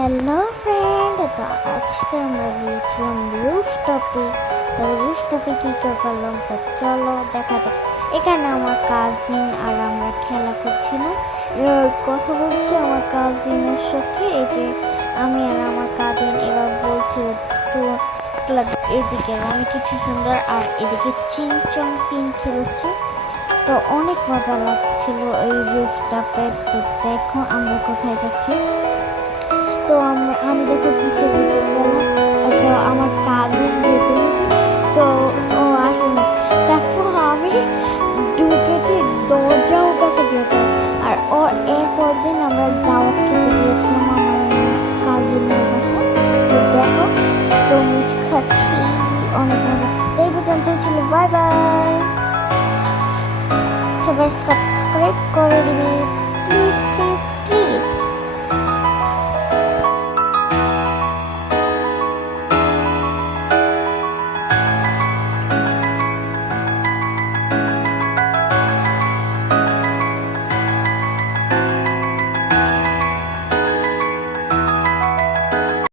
Hello friend, তো আজকে আমরা গিয়েছিলাম রুফটপে। তো রুফটপে কী কী করলাম তো চলো দেখা যাক। এখানে আমার কাজিন আর আমরা খেলা করছিলাম। কথা বলছি আমার কাজিনের সাথে। এই যে আমি আর আমার কাজিন এবার বলছি তো এদিকে অনেক কিছু সুন্দর, আর এদিকে চিংচং পিন খেলছি। তো অনেক মজা লাগছিল এই রুফটপে। তো দেখো আমরা কোথায় যাচ্ছি। তো আমি দেখো কিসের ভিতরে গেলাম। তো আমার কাজিন যেতে তো ও আসেনি। তারপর আমি ঢুকেছি, দরজাও কাছে গেলাম। আর এরপর দিন আমরা দাওয়াত খেতে গিয়েছিলাম আমার কাজিনের বাসায়। তো দেখো তরমুজ খাচ্ছি, অনেক মজা। তো এই পর্যন্তই ছিল, বাই বাই। সবাই সাবস্ক্রাইব করে দিবি।